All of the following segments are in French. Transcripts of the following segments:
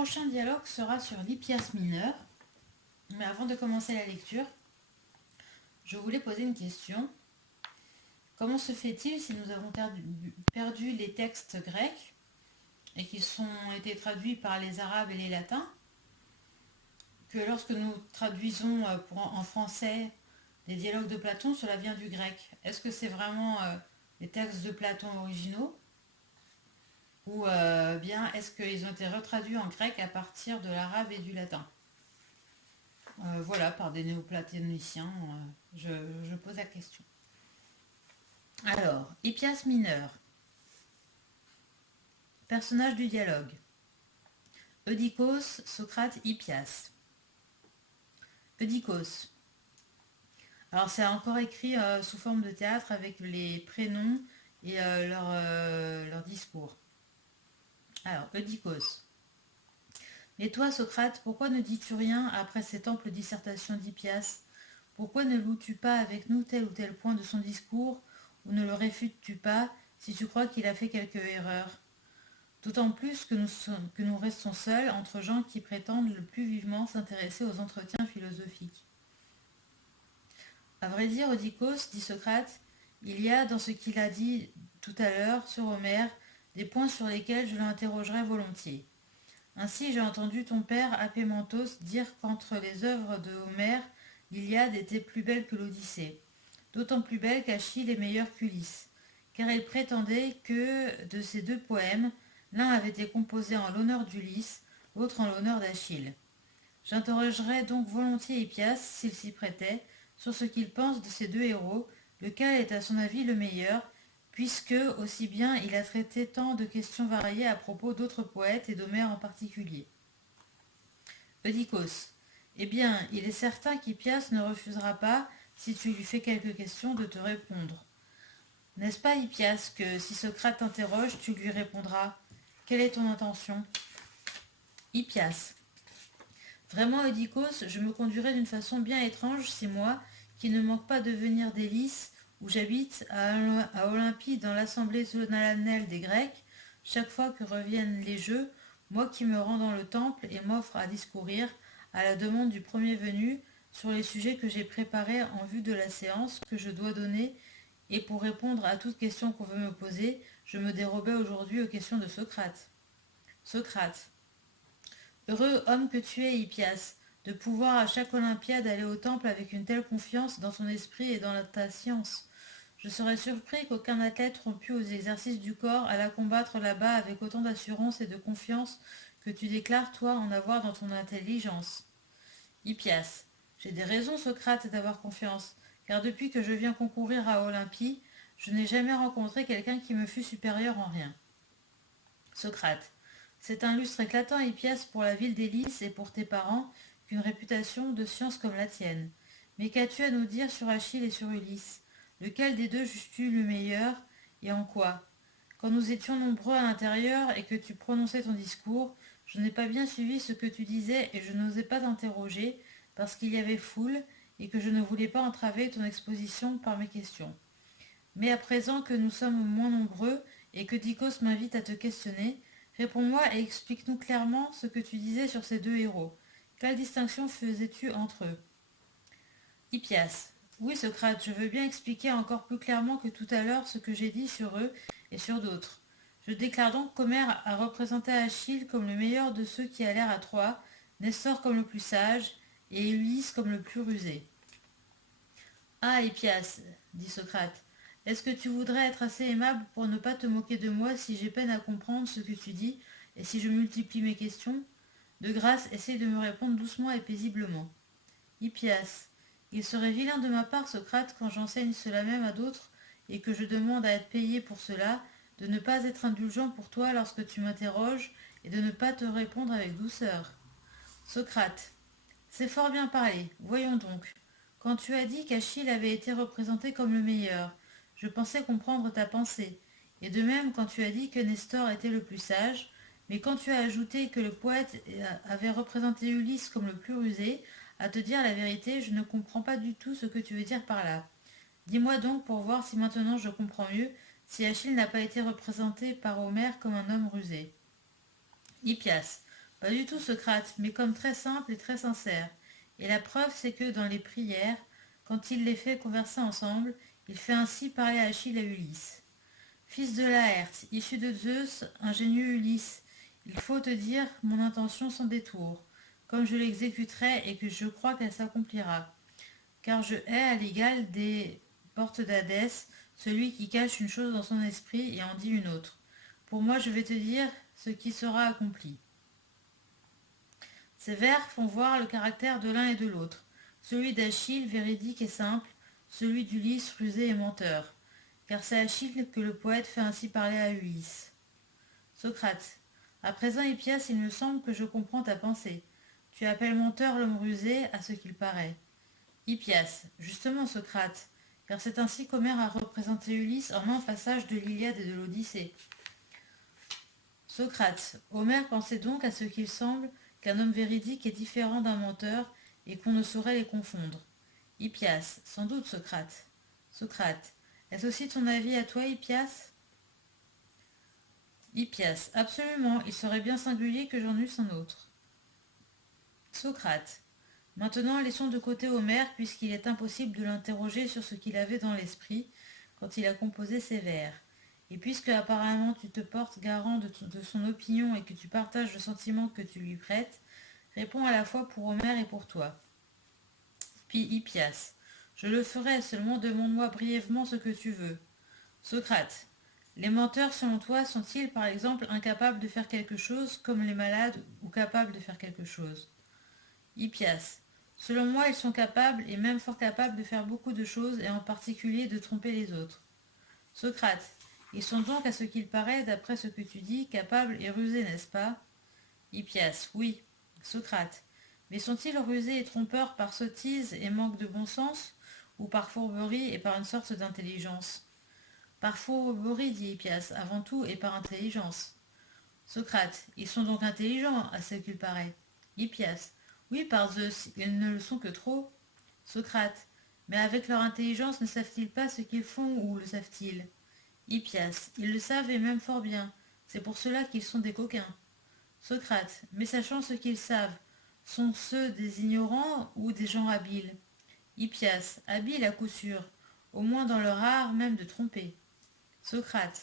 prochain dialogue sera sur l'Hippias mineur. Mais avant de commencer la lecture, je voulais poser une question. Comment se fait-il si nous avons perdu les textes grecs et qu'ils ont été traduits par les Arabes et les Latins, que lorsque nous traduisons en français les dialogues de Platon, cela vient du grec? Est-ce que c'est vraiment les textes de Platon originaux ou bien est-ce qu'ils ont été retraduits en grec à partir de l'arabe et du latin? Voilà, par des néoplatoniciens, je pose la question. Alors, Hippias mineur. Personnage du dialogue. Eudikos, Socrate, Hippias. Eudikos. Alors c'est encore écrit sous forme de théâtre avec les prénoms et leur discours. Alors, Eudikos. Et toi, Socrate, pourquoi ne dis-tu rien après cette ample dissertation d'Hippias? Pourquoi ne loues-tu pas avec nous tel ou tel point de son discours, ou ne le réfutes-tu pas si tu crois qu'il a fait quelque erreur? D'autant plus que nous restons seuls entre gens qui prétendent le plus vivement s'intéresser aux entretiens philosophiques. À vrai dire, Eudikos, dit Socrate, il y a dans ce qu'il a dit tout à l'heure sur Homère des points sur lesquels je l'interrogerai volontiers. Ainsi, j'ai entendu ton père Apémentos dire qu'entre les œuvres de Homère, l'Iliade était plus belle que l'Odyssée, d'autant plus belle qu'Achille est meilleur qu'Ulysse, car il prétendait que de ces deux poèmes, l'un avait été composé en l'honneur d'Ulysse, l'autre en l'honneur d'Achille. J'interrogerai donc volontiers Hippias, s'il s'y prêtait, sur ce qu'il pense de ces deux héros, lequel est à son avis le meilleur, puisque, aussi bien, il a traité tant de questions variées à propos d'autres poètes et d'Homère en particulier. Eudikos. Eh bien, il est certain qu'Hippias ne refusera pas, si tu lui fais quelques questions, de te répondre. N'est-ce pas, Hippias, que si Socrate t'interroge, tu lui répondras? Quelle est ton intention? Hippias. Vraiment, Eudikos, je me conduirais d'une façon bien étrange si moi, qui ne manque pas de venir d'Élis, où j'habite, à Olympie, dans l'assemblée solennelle des Grecs, chaque fois que reviennent les Jeux, moi qui me rends dans le temple et m'offre à discourir, à la demande du premier venu, sur les sujets que j'ai préparés en vue de la séance que je dois donner, et pour répondre à toute question qu'on veut me poser, je me dérobais aujourd'hui aux questions de Socrate. Socrate. Heureux homme que tu es, Hippias, de pouvoir à chaque Olympiade aller au temple avec une telle confiance dans ton esprit et dans ta science. Je serais surpris qu'aucun athlète rompu aux exercices du corps allât combattre là-bas avec autant d'assurance et de confiance que tu déclares toi en avoir dans ton intelligence. Hippias. J'ai des raisons, Socrate, d'avoir confiance, car depuis que je viens concourir à Olympie, je n'ai jamais rencontré quelqu'un qui me fût supérieur en rien. Socrate. C'est un lustre éclatant, Hippias, pour la ville d'Élis et pour tes parents, qu'une réputation de science comme la tienne. Mais qu'as-tu à nous dire sur Achille et sur Ulysse? Lequel des deux juges-tu le meilleur, et en quoi? Quand nous étions nombreux à l'intérieur et que tu prononçais ton discours, je n'ai pas bien suivi ce que tu disais et je n'osais pas t'interroger, parce qu'il y avait foule et que je ne voulais pas entraver ton exposition par mes questions. Mais à présent que nous sommes moins nombreux et que Dikos m'invite à te questionner, réponds-moi et explique-nous clairement ce que tu disais sur ces deux héros. Quelle distinction faisais-tu entre eux? Hippias. Oui, Socrate, je veux bien expliquer encore plus clairement que tout à l'heure ce que j'ai dit sur eux et sur d'autres. Je déclare donc qu'Homère a représenté Achille comme le meilleur de ceux qui allèrent à Troie, Nestor comme le plus sage, et Ulysse comme le plus rusé. Ah, Hippias, dit Socrate, est-ce que tu voudrais être assez aimable pour ne pas te moquer de moi si j'ai peine à comprendre ce que tu dis et si je multiplie mes questions? De grâce, essaye de me répondre doucement et paisiblement. Hippias. Il serait vilain de ma part, Socrate, quand j'enseigne cela même à d'autres et que je demande à être payé pour cela, de ne pas être indulgent pour toi lorsque tu m'interroges et de ne pas te répondre avec douceur. Socrate. C'est fort bien parlé. Voyons donc. Quand tu as dit qu'Achille avait été représenté comme le meilleur, je pensais comprendre ta pensée. Et de même quand tu as dit que Nestor était le plus sage, mais quand tu as ajouté que le poète avait représenté Ulysse comme le plus rusé, à te dire la vérité, je ne comprends pas du tout ce que tu veux dire par là. Dis-moi donc pour voir si maintenant je comprends mieux, si Achille n'a pas été représenté par Homère comme un homme rusé. Hippias. Pas du tout, Socrate, mais comme très simple et très sincère. Et la preuve, c'est que dans les prières, quand il les fait converser ensemble, il fait ainsi parler à Achille et Ulysse. Fils de Laërte, issu de Zeus, ingénieux Ulysse, il faut te dire mon intention sans détour, comme je l'exécuterai et que je crois qu'elle s'accomplira. Car je hais à l'égal des portes d'Hadès celui qui cache une chose dans son esprit et en dit une autre. Pour moi, je vais te dire ce qui sera accompli. Ces vers font voir le caractère de l'un et de l'autre. Celui d'Achille, véridique et simple, celui d'Ulysse, rusé et menteur. Car c'est Achille que le poète fait ainsi parler à Ulysse. Socrate. À présent, Hippias, il me semble que je comprends ta pensée. Tu appelles menteur l'homme rusé à ce qu'il paraît. Hippias. Justement, Socrate, car c'est ainsi qu'Homère a représenté Ulysse en un passage de l'Iliade et de l'Odyssée. Socrate. Homère pensait donc à ce qu'il semble qu'un homme véridique est différent d'un menteur et qu'on ne saurait les confondre. Hippias. Sans doute, Socrate. Socrate. Est-ce aussi ton avis à toi, Hippias? Hippias. Absolument, il serait bien singulier que j'en eusse un autre. Socrate. Maintenant, laissons de côté Homère, puisqu'il est impossible de l'interroger sur ce qu'il avait dans l'esprit quand il a composé ces vers. Et puisque apparemment tu te portes garant de son opinion et que tu partages le sentiment que tu lui prêtes, réponds à la fois pour Homère et pour toi. Puis Hippias. Je le ferai, seulement demande-moi brièvement ce que tu veux. Socrate. Les menteurs, selon toi, sont-ils par exemple incapables de faire quelque chose, comme les malades, ou capables de faire quelque chose? Hippias. Selon moi, ils sont capables, et même fort capables, de faire beaucoup de choses, et en particulier de tromper les autres. Socrate. Ils sont donc, à ce qu'il paraît, d'après ce que tu dis, capables et rusés, n'est-ce pas? Hippias. Oui. Socrate. Mais sont-ils rusés et trompeurs par sottise et manque de bon sens, ou par fourberie et par une sorte d'intelligence? Par fourberie, dit Hippias, avant tout, et par intelligence. Socrate. Ils sont donc intelligents, à ce qu'il paraît. Hippias. Oui, par Zeus, ils ne le sont que trop. Socrate. Mais avec leur intelligence, ne savent-ils pas ce qu'ils font ou le savent-ils? Hippias. Ils le savent et même fort bien. C'est pour cela qu'ils sont des coquins. Socrate. Mais sachant ce qu'ils savent, sont ceux des ignorants ou des gens habiles? Hippias. Habiles à coup sûr, au moins dans leur art même de tromper. Socrate.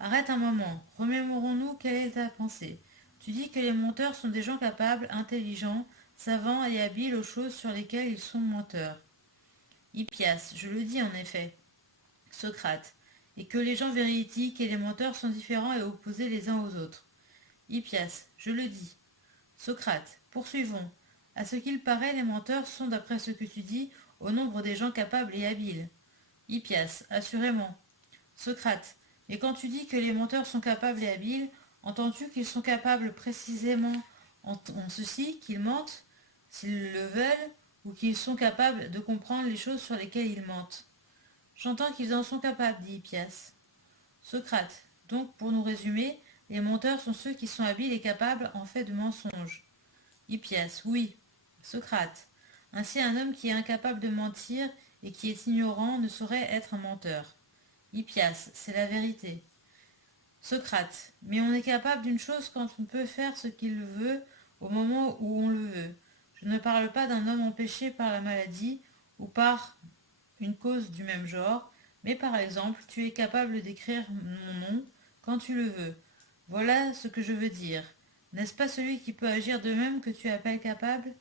Arrête un moment, remémorons-nous quelle est ta pensée. Tu dis que les menteurs sont des gens capables, intelligents, savants et habiles aux choses sur lesquelles ils sont menteurs. Hippias, je le dis en effet. Socrate. Et que les gens véridiques et les menteurs sont différents et opposés les uns aux autres. Hippias, je le dis. Socrate. Poursuivons. À ce qu'il paraît, les menteurs sont, d'après ce que tu dis, au nombre des gens capables et habiles. Hippias, assurément. Socrate. Et quand tu dis que les menteurs sont capables et habiles, entends-tu qu'ils sont capables précisément en ceci, qu'ils mentent, s'ils le veulent, ou qu'ils sont capables de comprendre les choses sur lesquelles ils mentent? J'entends qu'ils en sont capables, dit Hippias. Socrate. Donc, pour nous résumer, les menteurs sont ceux qui sont habiles et capables en fait de mensonges. Hippias. Oui. Socrate. Ainsi, un homme qui est incapable de mentir et qui est ignorant ne saurait être un menteur. Hippias, c'est la vérité. Socrate. Mais on est capable d'une chose quand on peut faire ce qu'il veut au moment où on le veut. Je ne parle pas d'un homme empêché par la maladie ou par une cause du même genre, mais par exemple, tu es capable d'écrire mon nom quand tu le veux. Voilà ce que je veux dire. N'est-ce pas celui qui peut agir de même que tu appelles capable?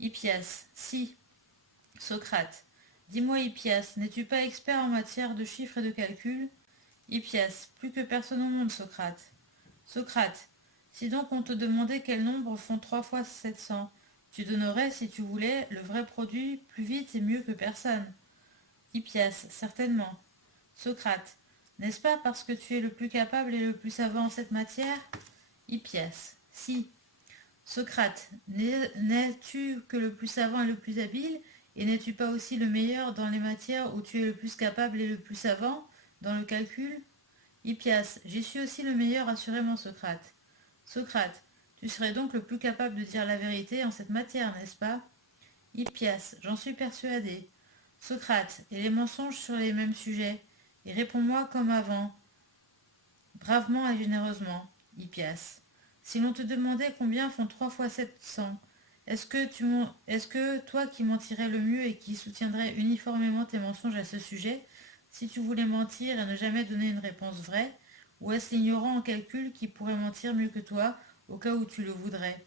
Hippias. Si. Socrate. Dis-moi, Hippias, n'es-tu pas expert en matière de chiffres et de calcul? Hippias. Plus que personne au monde, Socrate. Socrate. Si donc on te demandait quels nombres font 3 fois 700, tu donnerais, si tu voulais, le vrai produit plus vite et mieux que personne. Hippias. Certainement. Socrate. N'est-ce pas parce que tu es le plus capable et le plus savant en cette matière? Hippias. Si. Socrate. N'es-tu que le plus savant et le plus habile, et n'es-tu pas aussi le meilleur dans les matières où tu es le plus capable et le plus savant, dans le calcul? Hippias. J'y suis aussi le meilleur, assurément, Socrate. Socrate. Tu serais donc le plus capable de dire la vérité en cette matière, n'est-ce pas? Hippias. J'en suis persuadé. Socrate. Et les mensonges sur les mêmes sujets? Et réponds-moi comme avant, bravement et généreusement. Hippias. Si l'on te demandait combien font 3 fois 700, est-ce que toi qui mentirais le mieux et qui soutiendrais uniformément tes mensonges à ce sujet, si tu voulais mentir et ne jamais donner une réponse vraie, ou est-ce l'ignorant en calcul qui pourrait mentir mieux que toi au cas où tu le voudrais?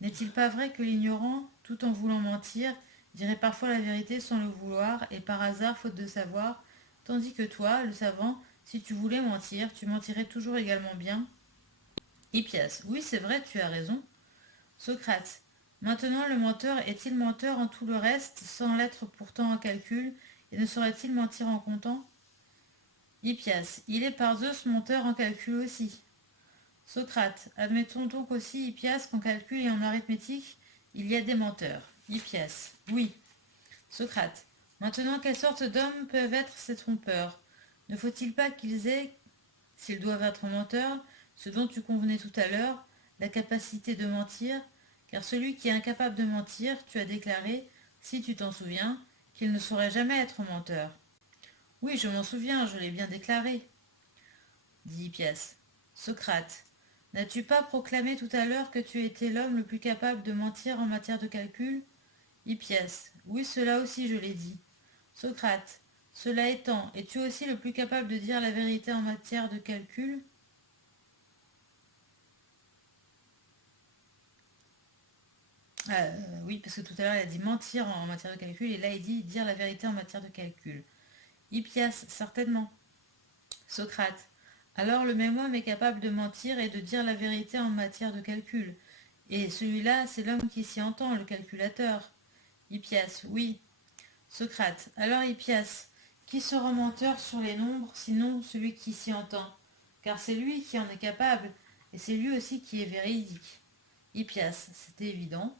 N'est-il pas vrai que l'ignorant, tout en voulant mentir, dirait parfois la vérité sans le vouloir et par hasard faute de savoir, tandis que toi, le savant, si tu voulais mentir, tu mentirais toujours également bien? Hippias, oui c'est vrai, tu as raison. Socrate, maintenant le menteur est-il menteur en tout le reste, sans l'être pourtant en calcul, et ne saurait-il mentir en comptant? Hippias, il est par Zeus menteur en calcul aussi. Socrate, admettons donc aussi, Hippias, qu'en calcul et en arithmétique, il y a des menteurs. Hippias, oui. Socrate, maintenant quelle sorte d'hommes peuvent être ces trompeurs? Ne faut-il pas qu'ils aient, s'ils doivent être menteurs, ce dont tu convenais tout à l'heure, la capacité de mentir, car celui qui est incapable de mentir, tu as déclaré, si tu t'en souviens, qu'il ne saurait jamais être menteur. Oui, je m'en souviens, je l'ai bien déclaré, dit Hippias. Socrate, n'as-tu pas proclamé tout à l'heure que tu étais l'homme le plus capable de mentir en matière de calcul? Hippias, oui, cela aussi je l'ai dit. Socrate, cela étant, es-tu aussi le plus capable de dire la vérité en matière de calcul? Oui, parce que tout à l'heure il a dit mentir en matière de calcul et là il dit dire la vérité en matière de calcul. Hippias, certainement. Socrate, alors le même homme est capable de mentir et de dire la vérité en matière de calcul. Et celui-là, c'est l'homme qui s'y entend, le calculateur. Hippias, oui. Socrate, alors Hippias, qui sera menteur sur les nombres, sinon celui qui s'y entend? Car c'est lui qui en est capable, et c'est lui aussi qui est véridique. Hippias, c'était évident.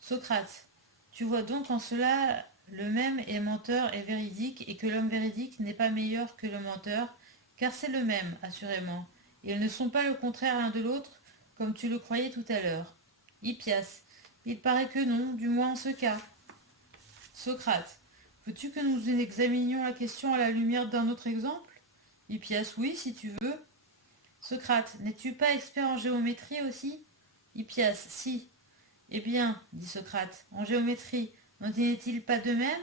Socrate, tu vois donc en cela le même est menteur et véridique, et que l'homme véridique n'est pas meilleur que le menteur, car c'est le même, assurément, et ils ne sont pas le contraire l'un de l'autre, comme tu le croyais tout à l'heure. Hippias, il paraît que non, du moins en ce cas. Socrate, veux-tu que nous examinions la question à la lumière d'un autre exemple? Hippias, oui, si tu veux. Socrate, n'es-tu pas expert en géométrie aussi? Hippias, si. Eh bien, dit Socrate, en géométrie, n'en est-il pas de même?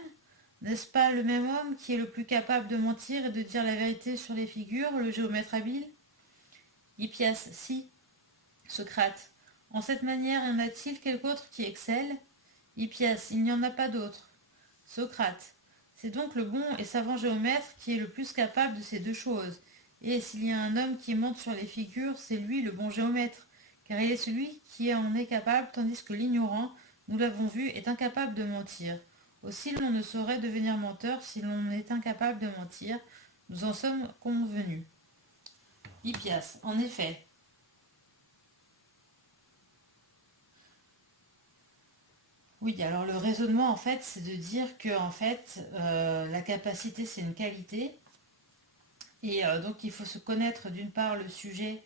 N'est-ce pas le même homme qui est le plus capable de mentir et de dire la vérité sur les figures, le géomètre habile? Hippias, si. Socrate, en cette manière, y en a-t-il quelque autre qui excelle? Hippias, il n'y en a pas d'autre. Socrate, c'est donc le bon et savant géomètre qui est le plus capable de ces deux choses. Et s'il y a un homme qui monte sur les figures, c'est lui le bon géomètre, car il est celui qui en est capable, tandis que l'ignorant, nous l'avons vu, est incapable de mentir. Aussi l'on ne saurait devenir menteur si l'on est incapable de mentir. Nous en sommes convenus. Hippias, en effet. Oui, alors le raisonnement, en fait, c'est de dire que en fait, la capacité, c'est une qualité. Et donc, il faut se connaître d'une part le sujet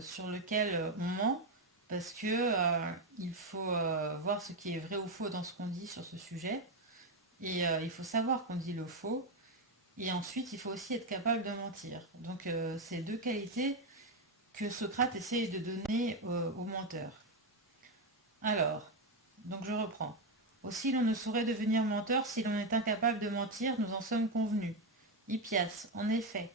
sur lequel on ment, parce que il faut voir ce qui est vrai ou faux dans ce qu'on dit sur ce sujet. Et il faut savoir qu'on dit le faux. Et ensuite, il faut aussi être capable de mentir. Donc, c'est deux qualités que Socrate essaye de donner aux menteurs. Alors, donc je reprends. Aussi, l'on ne saurait devenir menteur si l'on est incapable de mentir, nous en sommes convenus. Hippias, en effet.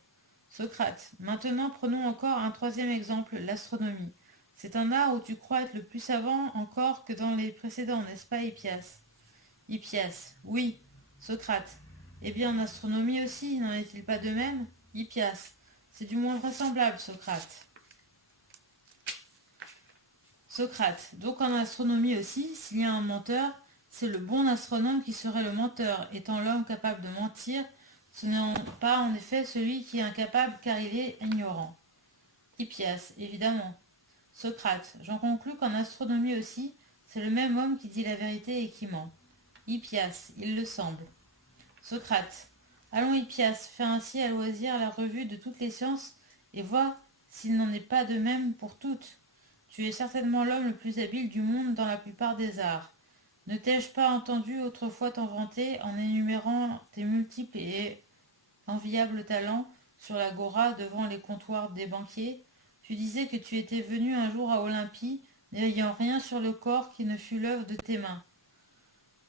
Socrate, maintenant prenons encore un troisième exemple, l'astronomie. C'est un art où tu crois être le plus savant encore que dans les précédents, n'est-ce pas, Hippias? Hippias, oui. Socrate, eh bien en astronomie aussi, n'en est-il pas de même? Hippias, c'est du moins vraisemblable, Socrate. Socrate, donc en astronomie aussi, s'il y a un menteur, c'est le bon astronome qui serait le menteur, étant l'homme capable de mentir, ce n'est pas en effet celui qui est incapable car il est ignorant. Hippias, évidemment. Socrate, j'en conclus qu'en astronomie aussi, c'est le même homme qui dit la vérité et qui ment. Hippias, il le semble. Socrate, allons Hippias, fais ainsi à loisir la revue de toutes les sciences et vois s'il n'en est pas de même pour toutes. Tu es certainement l'homme le plus habile du monde dans la plupart des arts. Ne t'ai-je pas entendu autrefois t'en vanter en énumérant tes multiples et enviables talents sur l'agora devant les comptoirs des banquiers? Tu disais que tu étais venu un jour à Olympie, n'ayant rien sur le corps qui ne fût l'œuvre de tes mains.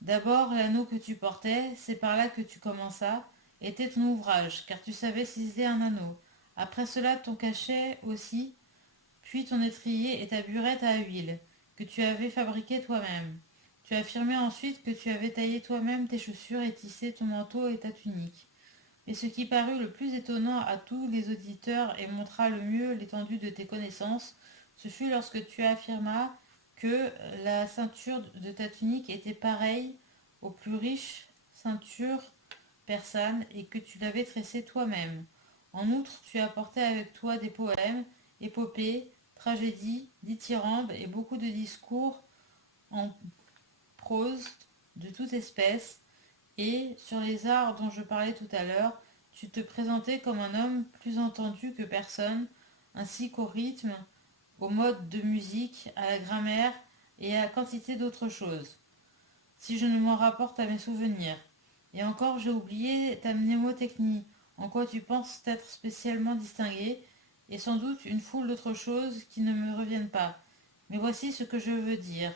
D'abord, l'anneau que tu portais, c'est par là que tu commenças, était ton ouvrage, car tu savais ciseler un anneau. Après cela, ton cachet aussi, puis ton étrier et ta burette à huile, que tu avais fabriquée toi-même. Tu affirmais ensuite que tu avais taillé toi-même tes chaussures et tissé ton manteau et ta tunique. Et ce qui parut le plus étonnant à tous les auditeurs et montra le mieux l'étendue de tes connaissances, ce fut lorsque tu affirmas que la ceinture de ta tunique était pareille aux plus riches ceintures persanes et que tu l'avais tressée toi-même. En outre, tu apportais avec toi des poèmes, épopées, tragédies, dithyrambes et beaucoup de discours en prose de toute espèce, et, sur les arts dont je parlais tout à l'heure, tu te présentais comme un homme plus entendu que personne, ainsi qu'au rythme, aux modes de musique, à la grammaire et à la quantité d'autres choses, si je ne m'en rapporte à mes souvenirs. Et encore, j'ai oublié ta mnémotechnie, en quoi tu penses t'être spécialement distingué, et sans doute une foule d'autres choses qui ne me reviennent pas. Mais voici ce que je veux dire.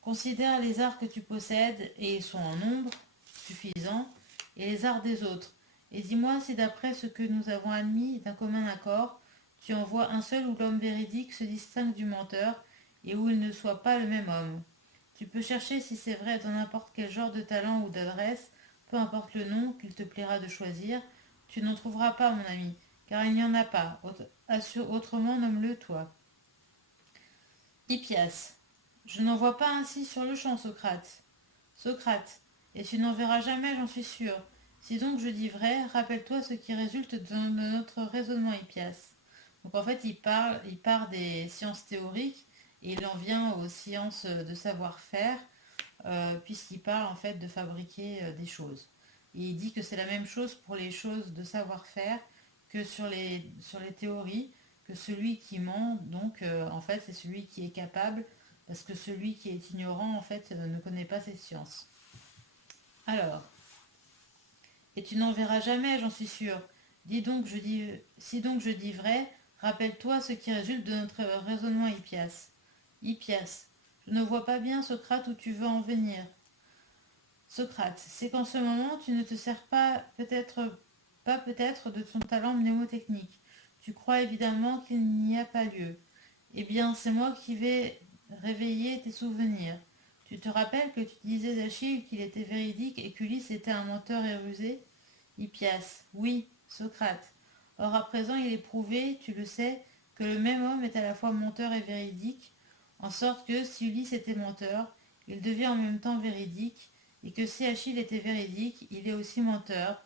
Considère les arts que tu possèdes, et ils sont en nombre suffisant, et les arts des autres. Et dis-moi si d'après ce que nous avons admis d'un commun accord, tu en vois un seul où l'homme véridique se distingue du menteur, et où il ne soit pas le même homme. Tu peux chercher si c'est vrai dans n'importe quel genre de talent ou d'adresse, peu importe le nom qu'il te plaira de choisir, tu n'en trouveras pas, mon ami, car il n'y en a pas. Autrement, nomme-le toi. Hippias. Je n'en vois pas ainsi sur le champ, Socrate. Socrate. Et tu n'en verras jamais, j'en suis sûr. Si donc je dis vrai, rappelle-toi ce qui résulte de notre raisonnement, Hippias. Donc en fait, il part des sciences théoriques et il en vient aux sciences de savoir-faire, puisqu'il parle en fait de fabriquer des choses. Et il dit que c'est la même chose pour les choses de savoir-faire que sur les théories, que celui qui ment, donc en fait, c'est celui qui est capable, parce que celui qui est ignorant, en fait, ne connaît pas ces sciences. Alors, et tu n'en verras jamais, j'en suis sûre. Si donc je dis vrai, rappelle-toi ce qui résulte de notre raisonnement, Hippias. Hippias, je ne vois pas bien, Socrate, où tu veux en venir. Socrate, c'est qu'en ce moment, tu ne te sers pas peut-être de ton talent mnémotechnique. Tu crois évidemment qu'il n'y a pas lieu. Eh bien, c'est moi qui vais réveiller tes souvenirs. Tu te rappelles que tu disais d'Achille qu'il était véridique et qu'Ulysse était un menteur et rusé? Hippias, oui, Socrate. Or à présent il est prouvé, tu le sais, que le même homme est à la fois menteur et véridique, en sorte que si Ulysse était menteur, il devient en même temps véridique, et que si Achille était véridique, il est aussi menteur,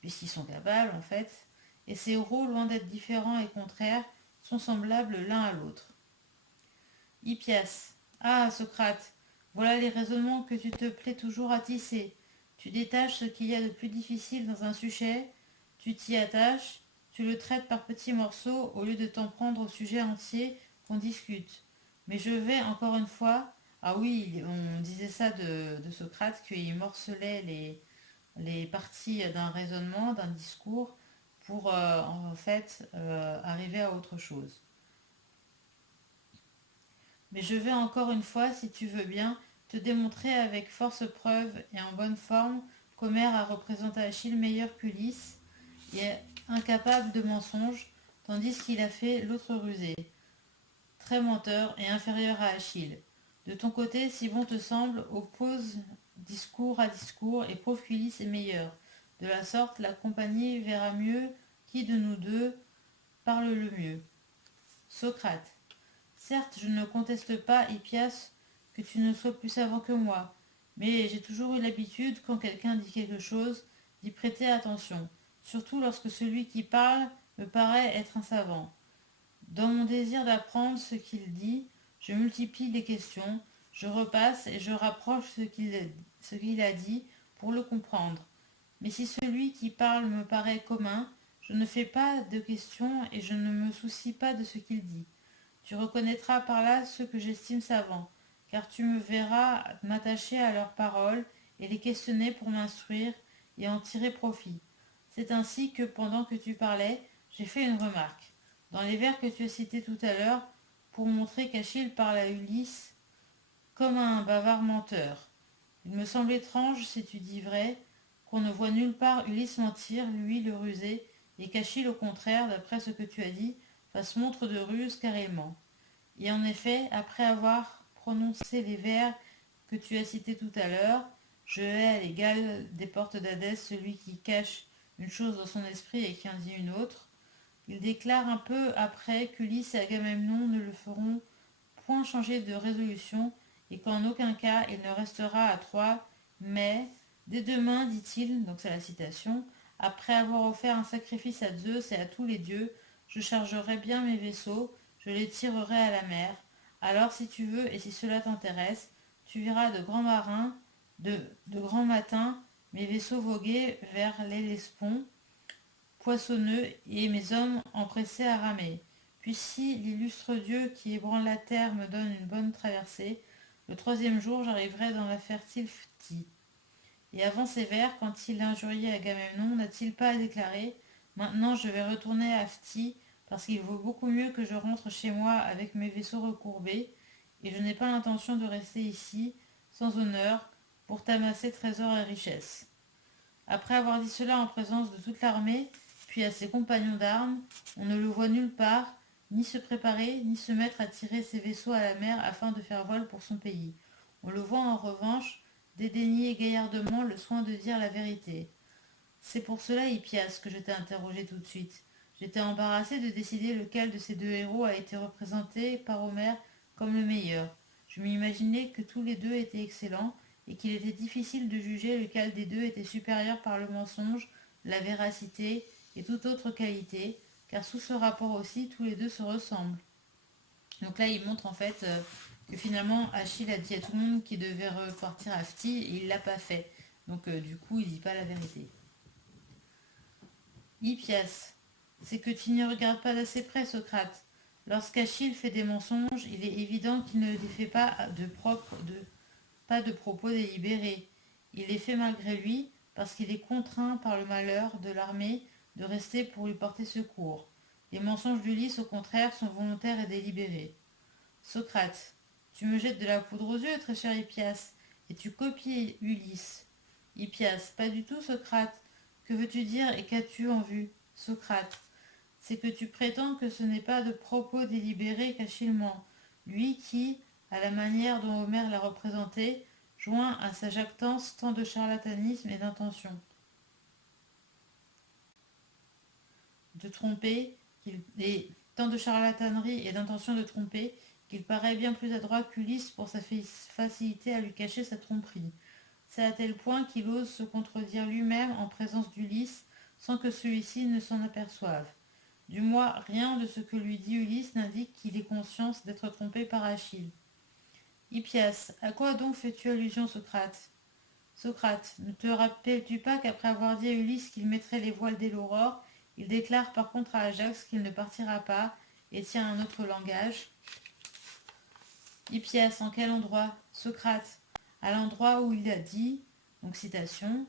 puisqu'ils sont capables en fait, et ces héros, loin d'être différents et contraires, sont semblables l'un à l'autre. Hippias. Ah, Socrate, voilà les raisonnements que tu te plais toujours à tisser. Tu détaches ce qu'il y a de plus difficile dans un sujet, tu t'y attaches, tu le traites par petits morceaux au lieu de t'en prendre au sujet entier qu'on discute. Mais je vais encore une fois. Ah oui, on disait ça de Socrate, qu'il morcelait les parties d'un raisonnement, d'un discours, pour en fait arriver à autre chose. Mais je vais encore une fois, si tu veux bien, te démontrer avec force preuve et en bonne forme qu'Homère a représenté Achille meilleur qu'Ulysse et incapable de mensonge, tandis qu'il a fait l'autre rusé, très menteur et inférieur à Achille. De ton côté, si bon te semble, oppose discours à discours et prouve qu'Ulysse est meilleur. De la sorte, la compagnie verra mieux qui de nous deux parle le mieux. Socrate. Certes, je ne conteste pas, Hippias, que tu ne sois plus savant que moi, mais j'ai toujours eu l'habitude, quand quelqu'un dit quelque chose, d'y prêter attention, surtout lorsque celui qui parle me paraît être un savant. Dans mon désir d'apprendre ce qu'il dit, je multiplie les questions, je repasse et je rapproche ce qu'il a dit pour le comprendre. Mais si celui qui parle me paraît commun, je ne fais pas de questions et je ne me soucie pas de ce qu'il dit. Tu reconnaîtras par là ceux que j'estime savants, car tu me verras m'attacher à leurs paroles et les questionner pour m'instruire et en tirer profit. C'est ainsi que, pendant que tu parlais, j'ai fait une remarque. dans les vers que tu as cités tout à l'heure, pour montrer qu'Achille parle à Ulysse comme à un bavard menteur. Il me semble étrange, si tu dis vrai, qu'on ne voit nulle part Ulysse mentir, lui le rusé, et qu'Achille, au contraire, d'après ce que tu as dit, fasse montre de ruse car il ment. Et en effet, après avoir prononcé les vers que tu as cités tout à l'heure, je hais à l'égal des portes d'Hadès celui qui cache une chose dans son esprit et qui en dit une autre. Il déclare un peu après qu'Ulysse et Agamemnon ne le feront point changer de résolution et qu'en aucun cas il ne restera à Troie, mais dès demain, dit-il, donc c'est la citation, après avoir offert un sacrifice à Zeus et à tous les dieux, je chargerai bien mes vaisseaux, je les tirerai à la mer. Alors si tu veux et si cela t'intéresse, tu verras de grands marins, de grands matins, mes vaisseaux voguer vers l'Hellespont, poissonneux, et mes hommes empressés à ramer. Puis si l'illustre Dieu qui ébranle la terre me donne une bonne traversée, le troisième jour j'arriverai dans la fertile Phthie. Et avant ces vers, quand il injuriait Agamemnon, n'a-t-il pas déclaré: Maintenant je vais retourner à Phthie, parce qu'il vaut beaucoup mieux que je rentre chez moi avec mes vaisseaux recourbés, et je n'ai pas l'intention de rester ici, sans honneur, pour t'amasser trésors et richesses. Après avoir dit cela en présence de toute l'armée, puis à ses compagnons d'armes, on ne le voit nulle part, ni se préparer, ni se mettre à tirer ses vaisseaux à la mer afin de faire voile pour son pays. On le voit en revanche dédaigner gaillardement le soin de dire la vérité. C'est pour cela, Hippias, que je t'ai interrogé tout de suite. J'étais embarrassé de décider lequel de ces deux héros a été représenté par Homère comme le meilleur. Je m'imaginais que tous les deux étaient excellents, et qu'il était difficile de juger lequel des deux était supérieur par le mensonge, la véracité et toute autre qualité, car sous ce rapport aussi, tous les deux se ressemblent. Donc là, il montre en fait que finalement, Achille a dit à tout le monde qu'il devait repartir à Phthie, et il ne l'a pas fait. Donc du coup, il ne dit pas la vérité. Hippias, c'est que tu n'y regardes pas d'assez près, Socrate. Lorsqu'Achille fait des mensonges, il est évident qu'il ne les fait pas pas de propos délibérés. Il les fait malgré lui, parce qu'il est contraint par le malheur de l'armée de rester pour lui porter secours. Les mensonges d'Ulysse, au contraire, sont volontaires et délibérés. Socrate, tu me jettes de la poudre aux yeux, très cher Hippias, et tu copies Ulysse. Hippias, pas du tout, Socrate. Que veux-tu dire et qu'as-tu en vue, Socrate? C'est que tu prétends que ce n'est pas de propos délibérés qu'Achille ment, lui qui, à la manière dont Homère l'a représenté, joint à sa jactance tant de charlatanisme et d'intention de tromper, et tant de charlatanerie et d'intention de tromper, qu'il paraît bien plus adroit qu'Ulysse pour sa facilité à lui cacher sa tromperie. C'est à tel point qu'il ose se contredire lui-même en présence d'Ulysse sans que celui-ci ne s'en aperçoive. Du moins, rien de ce que lui dit Ulysse n'indique qu'il ait conscience d'être trompé par Achille. Hippias, à quoi donc fais-tu allusion, Socrate? Socrate, ne te rappelles-tu pas qu'après avoir dit à Ulysse qu'il mettrait les voiles dès l'aurore, il déclare par contre à Ajax qu'il ne partira pas et tient un autre langage? Hippias, en quel endroit? Socrate, à l'endroit où il a dit, donc citation,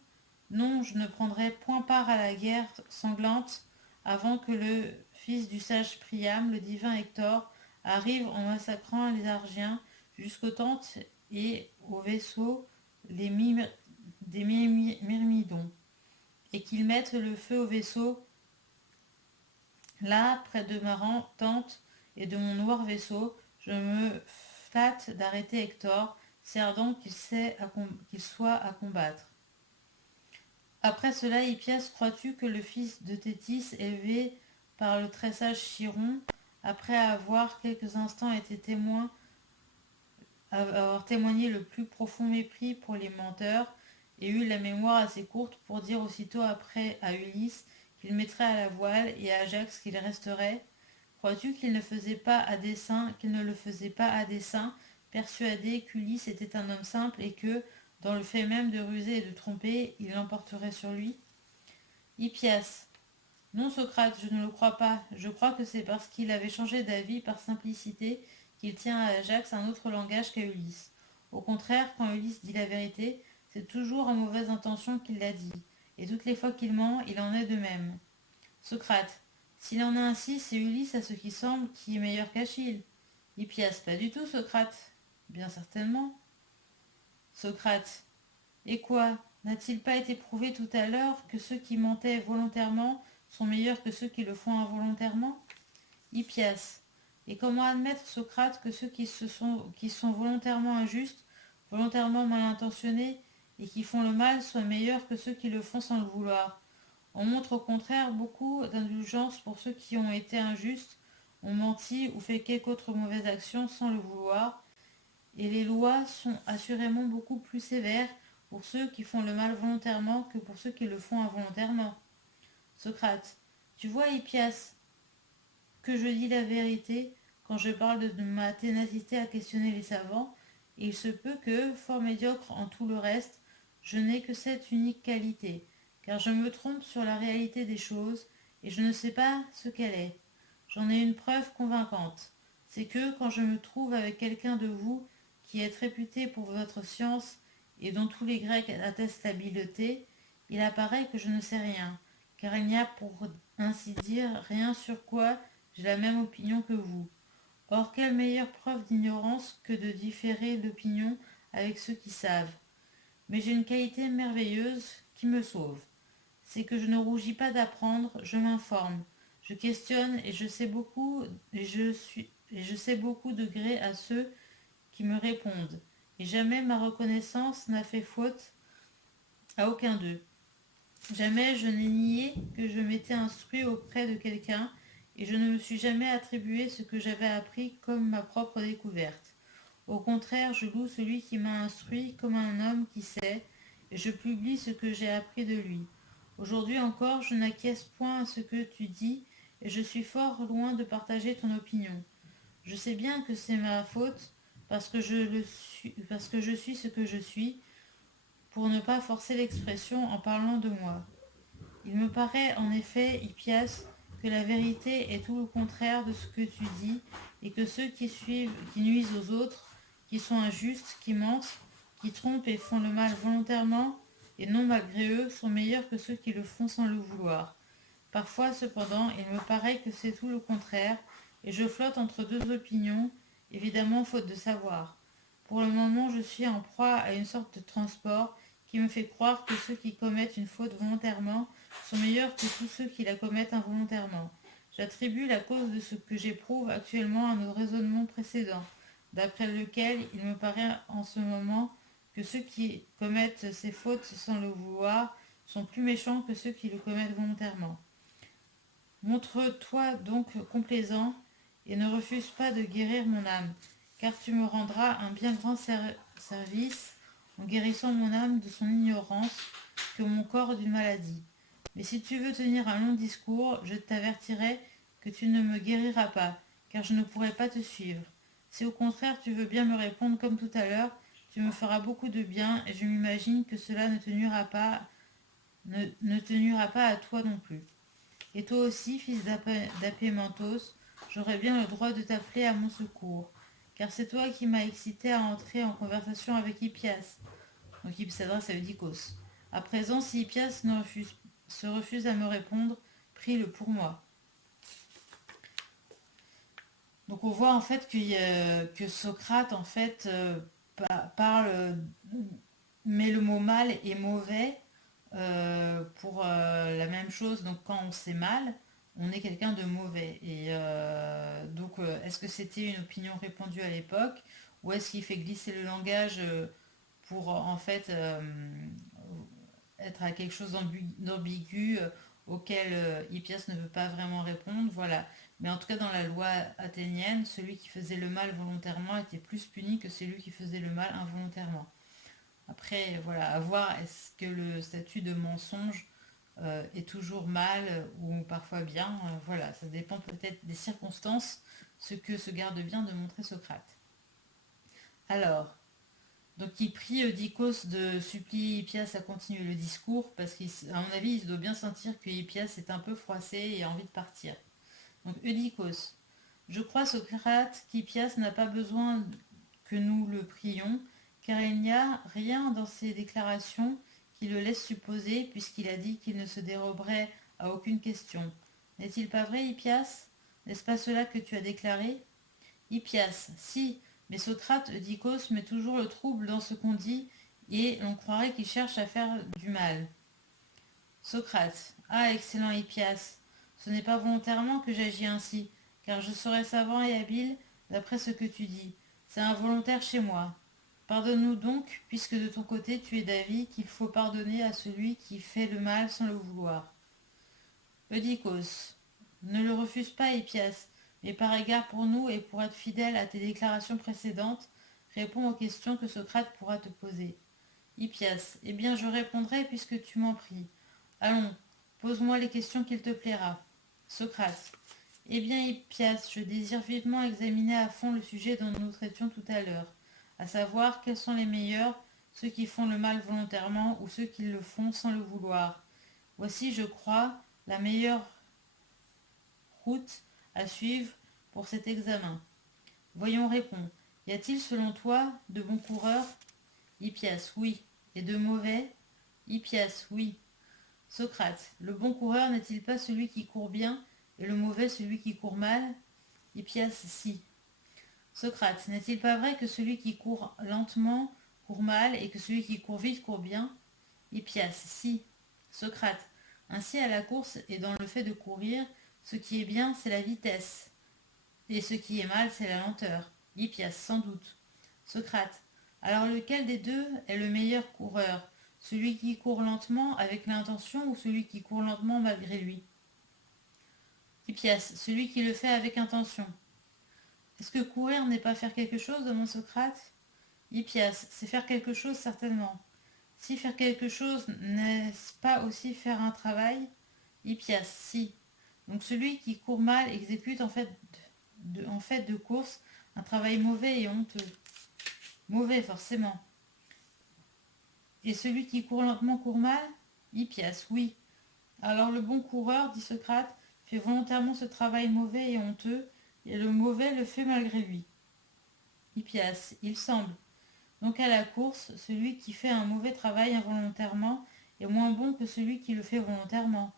non, je ne prendrai point part à la guerre sanglante avant que le fils du sage Priam, le divin Hector, arrive en massacrant les Argiens jusqu'aux tentes et aux vaisseaux des Myrmidons, et qu'ils mettent le feu au vaisseau là, près de ma tente et de mon noir vaisseau. Je me flatte d'arrêter Hector, cerdant qu'il soit à combattre. Après cela, Hippias, crois-tu que le fils de Thétis, élevé par le très sage Chiron, après avoir quelques instants avoir témoigné le plus profond mépris pour les menteurs, et eu la mémoire assez courte pour dire aussitôt après à Ulysse qu'il mettrait à la voile et à Ajax qu'il resterait? Crois-tu qu'il ne le faisait pas à dessein, persuadé qu'Ulysse était un homme simple et que, dans le fait même de ruser et de tromper, il l'emporterait sur lui? Hippias, non, Socrate, je ne le crois pas. Je crois que c'est parce qu'il avait changé d'avis par simplicité qu'il tient à Ajax un autre langage qu'à Ulysse. Au contraire, quand Ulysse dit la vérité, c'est toujours en mauvaise intention qu'il l'a dit, et toutes les fois qu'il ment, il en est de même. Socrate, S'il en a ainsi, c'est Ulysse à ce qui semble qui est meilleur qu'Achille. Hippias, pas du tout, Socrate. Bien certainement. Socrate. Et quoi? N'a-t-il pas été prouvé tout à l'heure que ceux qui mentaient volontairement sont meilleurs que ceux qui le font involontairement? Hippias. Et comment admettre, Socrate, que ceux qui sont volontairement injustes, volontairement mal intentionnés et qui font le mal soient meilleurs que ceux qui le font sans le vouloir? On montre au contraire beaucoup d'indulgence pour ceux qui ont été injustes, ont menti ou fait quelque autre mauvaise action sans le vouloir, et les lois sont assurément beaucoup plus sévères pour ceux qui font le mal volontairement que pour ceux qui le font involontairement. Socrate. Tu vois, Hippias, que je dis la vérité quand je parle de ma ténacité à questionner les savants, et il se peut que, fort médiocre en tout le reste, je n'ai que cette unique qualité, car je me trompe sur la réalité des choses, et je ne sais pas ce qu'elle est. J'en ai une preuve convaincante. C'est que, quand je me trouve avec quelqu'un de vous, qui êtes réputé pour votre science, et dont tous les Grecs attestent l'habileté, il apparaît que je ne sais rien, car il n'y a pour ainsi dire rien sur quoi j'ai la même opinion que vous. Or, quelle meilleure preuve d'ignorance que de différer d'opinion avec ceux qui savent. Mais j'ai une qualité merveilleuse qui me sauve. C'est que je ne rougis pas d'apprendre, je m'informe, je questionne et je sais beaucoup et je sais beaucoup de gré à ceux qui me répondent. Et jamais ma reconnaissance n'a fait faute à aucun d'eux. Jamais je n'ai nié que je m'étais instruit auprès de quelqu'un et je ne me suis jamais attribué ce que j'avais appris comme ma propre découverte. Au contraire, je loue celui qui m'a instruit comme un homme qui sait, et je publie ce que j'ai appris de lui. Aujourd'hui encore, je n'acquiesce point à ce que tu dis, et je suis fort loin de partager ton opinion. Je sais bien que c'est ma faute, parce que je suis ce que je suis, pour ne pas forcer l'expression en parlant de moi. Il me paraît en effet, Hippias, que la vérité est tout le contraire de ce que tu dis, et que ceux qui suivent, qui nuisent aux autres, qui sont injustes, qui mentent, qui trompent et font le mal volontairement, et non malgré eux, sont meilleurs que ceux qui le font sans le vouloir. Parfois, cependant, il me paraît que c'est tout le contraire, et je flotte entre deux opinions, évidemment faute de savoir. Pour le moment, je suis en proie à une sorte de transport qui me fait croire que ceux qui commettent une faute volontairement sont meilleurs que tous ceux qui la commettent involontairement. J'attribue la cause de ce que j'éprouve actuellement à nos raisonnements précédents, d'après lequel il me paraît en ce moment que ceux qui commettent ces fautes sans le vouloir sont plus méchants que ceux qui le commettent volontairement. Montre-toi donc complaisant et ne refuse pas de guérir mon âme, car tu me rendras un bien grand service en guérissant mon âme de son ignorance que mon corps d'une maladie. Mais si tu veux tenir un long discours, je t'avertirai que tu ne me guériras pas, car je ne pourrai pas te suivre. Si au contraire tu veux bien me répondre comme tout à l'heure, tu me feras beaucoup de bien, et je m'imagine que cela ne te nuira pas à toi non plus. Et toi aussi, fils d'Apémentos, j'aurais bien le droit de t'appeler à mon secours, car c'est toi qui m'as excité à entrer en conversation avec Hippias. Donc il s'adresse à Eudicos. À présent, si Hippias se refuse à me répondre, prie-le pour moi. Donc on voit en fait que Socrate en fait parle, met le mot mal et mauvais pour la même chose. Donc quand on sait mal, on est quelqu'un de mauvais. Et est-ce que c'était une opinion répandue à l'époque, ou est-ce qu'il fait glisser le langage pour en fait être à quelque chose d'ambigu auquel Hippias ne veut pas vraiment répondre, voilà. Mais en tout cas, dans la loi athénienne, celui qui faisait le mal volontairement était plus puni que celui qui faisait le mal involontairement. Après, voilà, à voir est-ce que le statut de mensonge est toujours mal ou parfois bien. Voilà, ça dépend peut-être des circonstances, ce que se garde bien de montrer Socrate. Alors, donc il prie Eudicos de supplier Hippias à continuer le discours, parce qu'à mon avis, il doit bien sentir que Hippias est un peu froissé et a envie de partir. Donc Eudicos, je crois, Socrate, qu'Hippias n'a pas besoin que nous le prions, car il n'y a rien dans ses déclarations qui le laisse supposer, puisqu'il a dit qu'il ne se déroberait à aucune question. N'est-il pas vrai, Hippias? N'est-ce pas cela que tu as déclaré? Hippias, si, mais Socrate, Eudicos met toujours le trouble dans ce qu'on dit, et l'on croirait qu'il cherche à faire du mal. Socrate. Ah, excellent Hippias, ce n'est pas volontairement que j'agis ainsi, car je serais savant et habile d'après ce que tu dis. C'est involontaire chez moi. Pardonne-nous donc, puisque de ton côté tu es d'avis qu'il faut pardonner à celui qui fait le mal sans le vouloir. Eudicos. Ne le refuse pas, Hippias, mais par égard pour nous et pour être fidèle à tes déclarations précédentes, réponds aux questions que Socrate pourra te poser. Hippias. Eh bien, je répondrai puisque tu m'en pries. Allons, pose-moi les questions qu'il te plaira. Socrate. Eh bien, Hippias, je désire vivement examiner à fond le sujet dont nous traitions tout à l'heure, à savoir quels sont les meilleurs, ceux qui font le mal volontairement ou ceux qui le font sans le vouloir. Voici, je crois, la meilleure route à suivre pour cet examen. Voyons, réponds. Y a-t-il, selon toi, de bons coureurs? Hippias, oui. Et de mauvais? Hippias, oui. Socrate. Le bon coureur n'est-il pas celui qui court bien, et le mauvais celui qui court mal? Hippias, si. Socrate. N'est-il pas vrai que celui qui court lentement court mal, et que celui qui court vite court bien? Hippias, si. Socrate. Ainsi, à la course et dans le fait de courir, ce qui est bien, c'est la vitesse, et ce qui est mal, c'est la lenteur. Hippias, sans doute. Socrate. Alors lequel des deux est le meilleur coureur? Celui qui court lentement avec l'intention ou celui qui court lentement malgré lui? Hippias, celui qui le fait avec intention. Est-ce que courir n'est pas faire quelque chose, demande Socrate? Hippias, c'est faire quelque chose certainement. Si faire quelque chose, n'est-ce pas aussi faire un travail? Hippias, si. Donc celui qui court mal exécute en fait de course un travail mauvais et honteux. Mauvais forcément. Et celui qui court lentement court mal? Hippias, oui. Alors le bon coureur, dit Socrate, fait volontairement ce travail mauvais et honteux, et le mauvais le fait malgré lui. Hippias, il semble. Donc à la course, celui qui fait un mauvais travail involontairement est moins bon que celui qui le fait volontairement.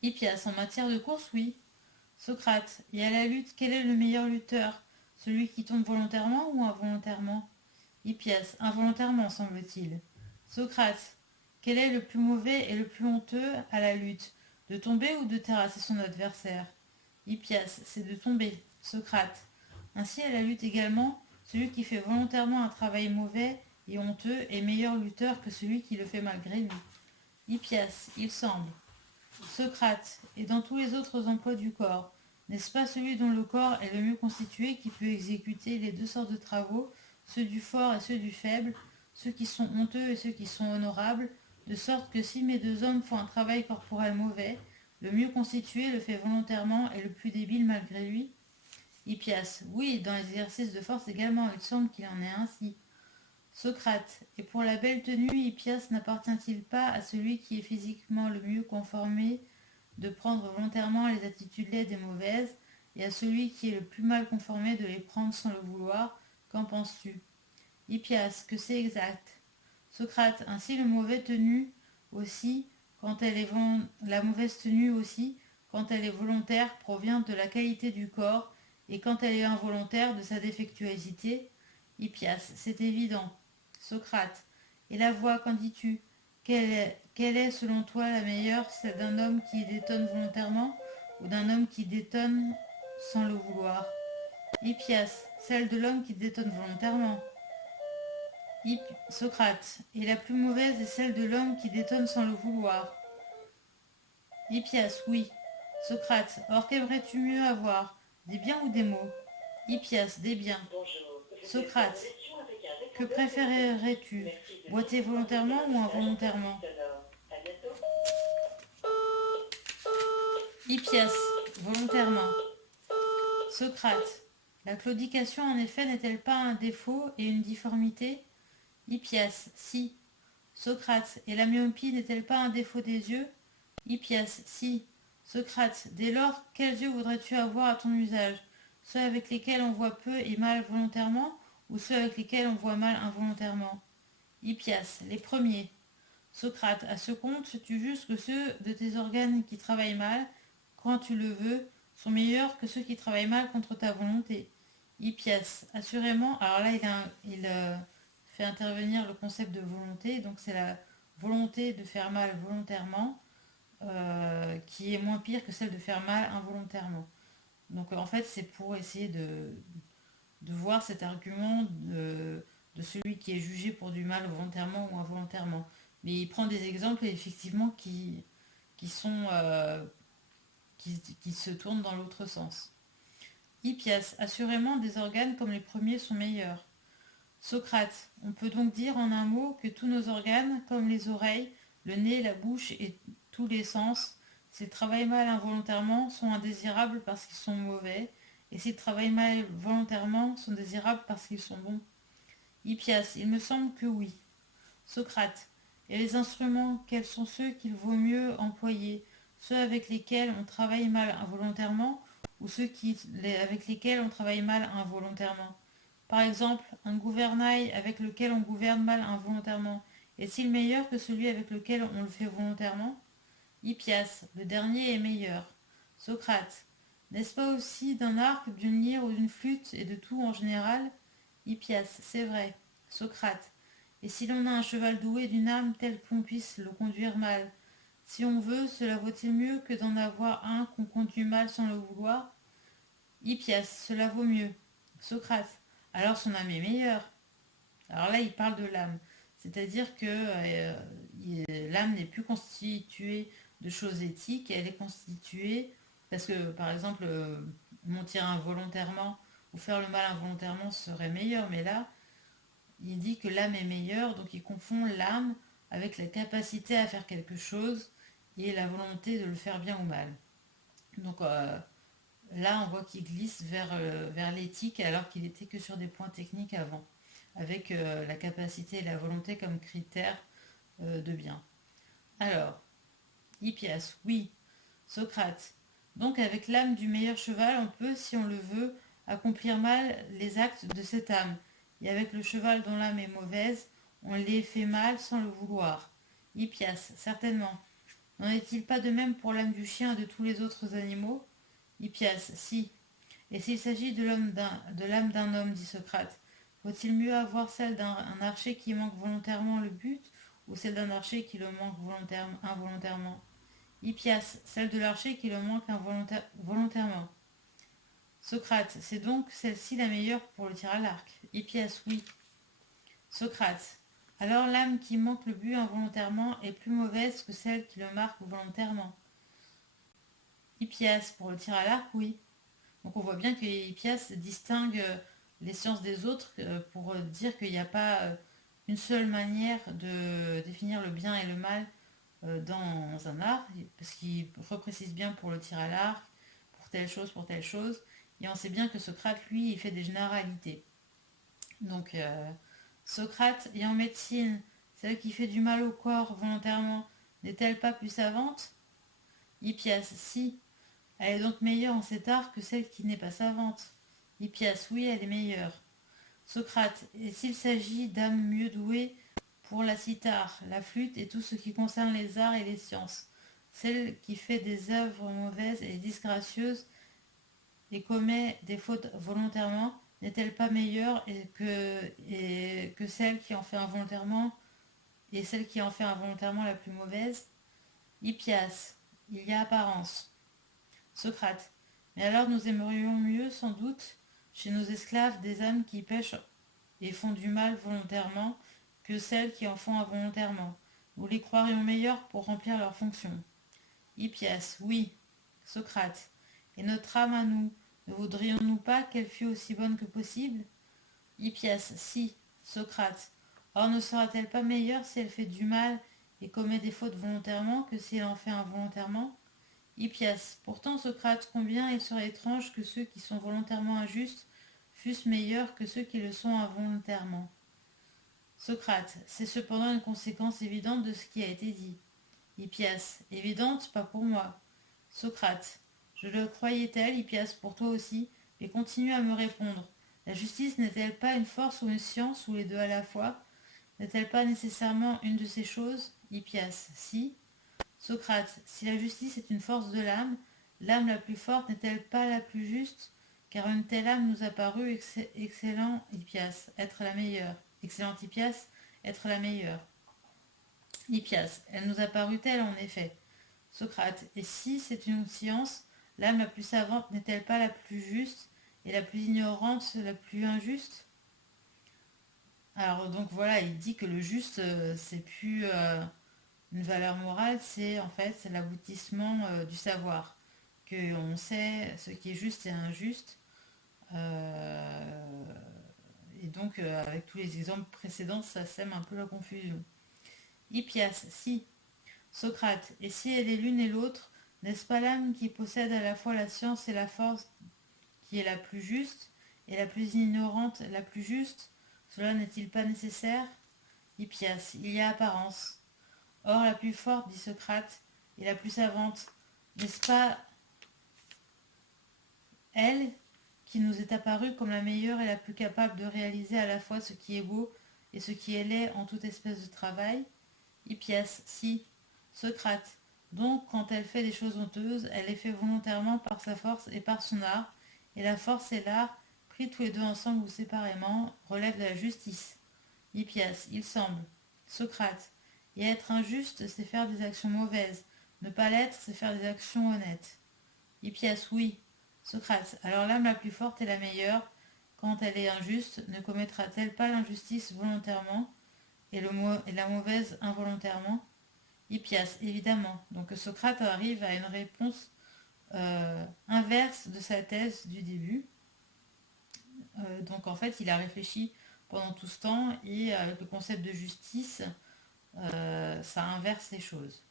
Hippias, en matière de course, oui. Socrate, et à la lutte, quel est le meilleur lutteur? Celui qui tombe volontairement ou involontairement? Hippias, involontairement, semble-t-il. Socrate, quel est le plus mauvais et le plus honteux à la lutte? De tomber ou de terrasser son adversaire? Hippias, c'est de tomber. Socrate. Ainsi, à la lutte également, celui qui fait volontairement un travail mauvais et honteux est meilleur lutteur que celui qui le fait malgré lui. Hippias, il semble. Socrate, et dans tous les autres emplois du corps, n'est-ce pas celui dont le corps est le mieux constitué qui peut exécuter les deux sortes de travaux, ceux du fort et ceux du faible, ceux qui sont honteux et ceux qui sont honorables, de sorte que si mes deux hommes font un travail corporel mauvais, le mieux constitué le fait volontairement et le plus débile malgré lui? Hippias, oui, dans les exercices de force également, il semble qu'il en est ainsi. Socrate, et pour la belle tenue, Hippias n'appartient-il pas à celui qui est physiquement le mieux conformé de prendre volontairement les attitudes laides et mauvaises, et à celui qui est le plus mal conformé de les prendre sans le vouloir? Qu'en penses-tu? Hippias, que c'est exact. Socrate, ainsi le mauvais tenue aussi, la mauvaise tenue aussi, quand elle est volontaire, provient de la qualité du corps, et quand elle est involontaire, de sa défectuosité? Hippias, c'est évident. Socrate, et la voix, qu'en dis-tu? Quelle est selon toi la meilleure, celle d'un homme qui détonne volontairement ou d'un homme qui détonne sans le vouloir? Hippias, celle de l'homme qui détonne volontairement. Socrate, et la plus mauvaise est celle de l'homme qui détonne sans le vouloir. Hippias, oui. Socrate, or qu'aimerais-tu mieux avoir, des biens ou des maux? Hippias, des biens. Socrate, que préférerais-tu, boiter volontairement ou involontairement? Hippias, volontairement. Socrate, la claudication en effet n'est-elle pas un défaut et une difformité? Hippias, si. Socrate, et la myopie n'est-elle pas un défaut des yeux? Hippias, si. Socrate, dès lors, quels yeux voudrais-tu avoir à ton usage? Ceux avec lesquels on voit peu et mal volontairement, ou ceux avec lesquels on voit mal involontairement? Hippias, les premiers. Socrate, à ce compte, tu juges que ceux de tes organes qui travaillent mal, quand tu le veux, sont meilleurs que ceux qui travaillent mal contre ta volonté. Hippias, assurément, alors là il fait intervenir le concept de volonté, donc c'est la volonté de faire mal volontairement, qui est moins pire que celle de faire mal involontairement. Donc en fait c'est pour essayer de voir cet argument de celui qui est jugé pour du mal volontairement ou involontairement. Mais il prend des exemples effectivement qui sont qui se tournent dans l'autre sens. Hippias, assurément des organes comme les premiers sont meilleurs. Socrate, on peut donc dire en un mot que tous nos organes, comme les oreilles, le nez, la bouche et tous les sens, s'ils travaillent mal involontairement, sont indésirables parce qu'ils sont mauvais, et s'ils travaillent mal volontairement, sont désirables parce qu'ils sont bons. Hippias, il me semble que oui. Socrate, et les instruments, quels sont ceux qu'il vaut mieux employer? Ceux avec lesquels on travaille mal involontairement ou avec lesquels on travaille mal involontairement? Par exemple, un gouvernail avec lequel on gouverne mal involontairement, est-il meilleur que celui avec lequel on le fait volontairement? Hippias, le dernier est meilleur. Socrate, n'est-ce pas aussi d'un arc, d'une lyre ou d'une flûte et de tout en général? Hippias, c'est vrai. Socrate, et si l'on a un cheval doué d'une âme telle qu'on puisse le conduire mal, si on veut, cela vaut-il mieux que d'en avoir un qu'on conduit mal sans le vouloir? Hippias, cela vaut mieux. Socrate, alors son âme est meilleure. Alors là, il parle de l'âme. C'est-à-dire que l'âme n'est plus constituée de choses éthiques, elle est constituée, parce que par exemple, mentir involontairement ou faire le mal involontairement serait meilleur, mais là, il dit que l'âme est meilleure, donc il confond l'âme avec la capacité à faire quelque chose et la volonté de le faire bien ou mal. Donc là, on voit qu'il glisse vers l'éthique alors qu'il était que sur des points techniques avant, avec la capacité et la volonté comme critères de bien. Alors, Hippias, oui. Socrate. Donc avec l'âme du meilleur cheval, on peut, si on le veut, accomplir mal les actes de cette âme. Et avec le cheval dont l'âme est mauvaise, on les fait mal sans le vouloir. Hippias, certainement. N'en est-il pas de même pour l'âme du chien et de tous les autres animaux? Hippias, si. Et s'il s'agit de l'âme d'un homme, dit Socrate, vaut-il mieux avoir celle d'un archer qui manque volontairement le but ou celle d'un archer qui le manque involontairement? Hippias, celle de l'archer qui le manque volontairement. Socrate, c'est donc celle-ci la meilleure pour le tir à l'arc? Hippias, oui. Socrate, alors l'âme qui manque le but involontairement est plus mauvaise que celle qui le marque volontairement? Hippias, pour le tir à l'arc, oui. Donc on voit bien que Hippias distingue les sciences des autres pour dire qu'il n'y a pas une seule manière de définir le bien et le mal dans un art, parce qu'il reprécise bien pour le tir à l'arc, pour telle chose, et on sait bien que Socrate, lui, il fait des généralités. Donc Socrate, et en médecine, celle qui fait du mal au corps volontairement, n'est-elle pas plus savante? Hippias, si. Elle est donc meilleure en cet art que celle qui n'est pas savante. Hippias, oui, elle est meilleure. Socrate, et s'il s'agit d'âmes mieux douées pour la cithare, la flûte et tout ce qui concerne les arts et les sciences, celle qui fait des œuvres mauvaises et disgracieuses et commet des fautes volontairement, n'est-elle pas meilleure que celle qui en fait involontairement et celle qui en fait involontairement la plus mauvaise? Hippias, il y a apparence. Socrate, mais alors nous aimerions mieux sans doute chez nos esclaves des âmes qui pêchent et font du mal volontairement que celles qui en font involontairement. Nous les croirions meilleures pour remplir leurs fonctions. Hippias, oui. Socrate, et notre âme à nous, ne voudrions-nous pas qu'elle fût aussi bonne que possible? Hippias, si. Socrate, or ne sera-t-elle pas meilleure si elle fait du mal et commet des fautes volontairement que si elle en fait involontairement? Hippias, pourtant Socrate, combien il serait étrange que ceux qui sont volontairement injustes fussent meilleurs que ceux qui le sont involontairement. Socrate, c'est cependant une conséquence évidente de ce qui a été dit. Hippias, évidente, pas pour moi. Socrate, je le croyais telle, Hippias, pour toi aussi, mais continue à me répondre. La justice n'est-elle pas une force ou une science ou les deux à la fois? n'est-elle pas nécessairement une de ces choses? Hippias, si. Socrate, si la justice est une force de l'âme, l'âme la plus forte n'est-elle pas la plus juste? Car une telle âme nous a paru excellent Hippias, être la meilleure. Excellent Hippias, être la meilleure. Hippias, elle nous a paru telle en effet. Socrate, et si c'est une science, l'âme la plus savante n'est-elle pas la plus juste et la plus ignorante la plus injuste? Alors donc voilà, il dit que le juste, c'est plus une valeur morale, c'est en fait c'est l'aboutissement du savoir, que on sait ce qui est juste et injuste. euh, et donc avec tous les exemples précédents, ça sème un peu la confusion. Hippias, si. Socrate, et si elle est l'une et l'autre, n'est-ce pas l'âme qui possède à la fois la science et la force qui est la plus juste, et la plus ignorante la plus juste? Cela n'est-il pas nécessaire? Hippias, il y a apparence. Or la plus forte, dit Socrate, et la plus savante, n'est-ce pas elle qui nous est apparue comme la meilleure et la plus capable de réaliser à la fois ce qui est beau et ce qui est laid en toute espèce de travail? Hippias, si. Socrate, donc quand elle fait des choses honteuses, elle les fait volontairement par sa force et par son art, et la force et l'art, pris tous les deux ensemble ou séparément, relèvent de la justice. Hippias, il semble. Socrate, et être injuste, c'est faire des actions mauvaises. Ne pas l'être, c'est faire des actions honnêtes. Hippias, oui. Socrate, alors l'âme la plus forte et la meilleure, quand elle est injuste, ne commettra-t-elle pas l'injustice volontairement et la mauvaise involontairement? Hippias, évidemment. Donc Socrate arrive à une réponse inverse de sa thèse du début. Donc en fait, il a réfléchi pendant tout ce temps et avec le concept de justice, ça inverse les choses.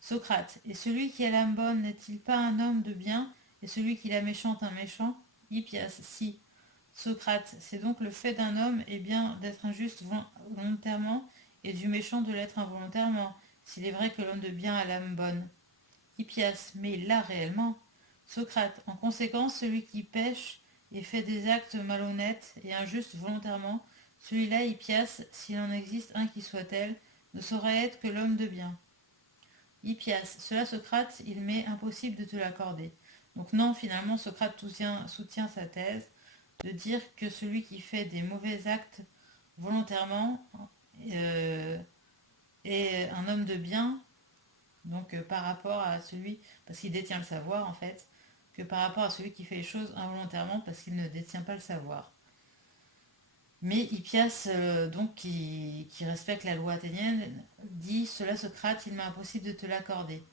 Socrate, et celui qui a l'âme bonne n'est-il pas un homme de bien et celui qui la méchante un méchant? Hippias, si. Socrate, c'est donc le fait d'un homme est bien d'être injuste volontairement et du méchant de l'être involontairement, s'il est vrai que l'homme de bien a l'âme bonne. Hippias, mais il l'a réellement. Socrate, en conséquence, celui qui pêche et fait des actes malhonnêtes et injustes volontairement, celui-là, Hippias, s'il en existe un qui soit tel, ne saurait être que l'homme de bien. Hippias, cela Socrate, il m'est impossible de te l'accorder. Donc non, finalement, Socrate soutient sa thèse de dire que celui qui fait des mauvais actes volontairement est un homme de bien, donc par rapport à celui, parce qu'il détient le savoir en fait, que par rapport à celui qui fait les choses involontairement parce qu'il ne détient pas le savoir. Mais Hippias, donc qui respecte la loi athénienne, dit cela Socrate, il m'est impossible de te l'accorder.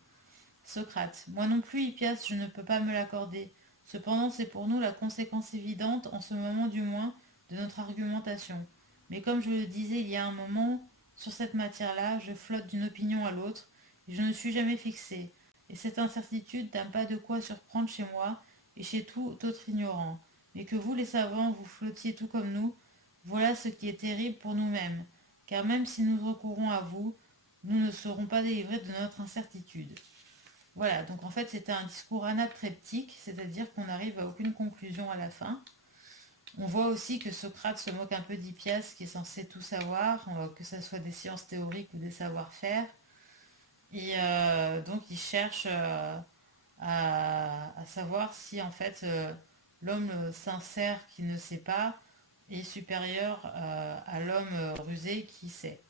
Socrate, moi non plus Hippias, je ne peux pas me l'accorder. Cependant, c'est pour nous la conséquence évidente, en ce moment du moins, de notre argumentation. Mais comme je le disais il y a un moment, sur cette matière-là, je flotte d'une opinion à l'autre, et je ne suis jamais fixé. Et cette incertitude n'a pas de quoi surprendre chez moi et chez tout autre ignorant. Mais que vous, les savants, vous flottiez tout comme nous, voilà ce qui est terrible pour nous-mêmes. Car même si nous recourons à vous, nous ne serons pas délivrés de notre incertitude. Voilà, donc en fait c'était un discours anapreptique, c'est-à-dire qu'on n'arrive à aucune conclusion à la fin. On voit aussi que Socrate se moque un peu d'Hippias qui est censé tout savoir, que ce soit des sciences théoriques ou des savoir-faire. Et donc il cherche à savoir si en fait l'homme sincère qui ne sait pas est supérieur à l'homme rusé qui sait.